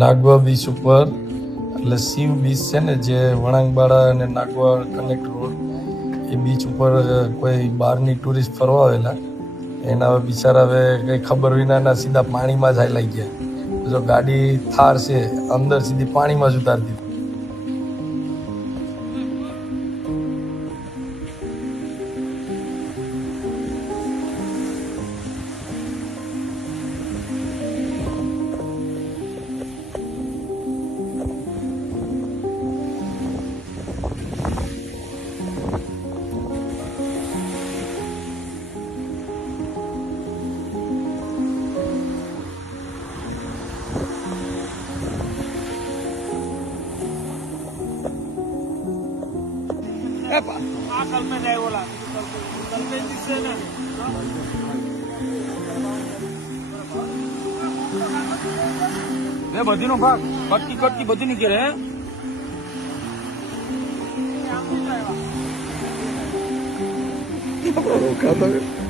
Nagoa beach ઉપર એટલે Shiv beach છે ને જે વણાંગબાડા અને નાગવા કનેક્ટ રોડ એ બીચ ઉપર કોઈ બહારની ટુરિસ્ટ ફરવા આવેલા એના હવે બિચારા હવે કંઈ ખબર વિનાના સીધા પાણીમાં જ હાલાઈ ગયા. જો ગાડી થાર છે અંદર સીધી પાણીમાં જ ઉતારી દીધી. कल में जाए बोला कल में जिससे ना बधी नो भाग कटकी कटकी बधी निकले રોકાતા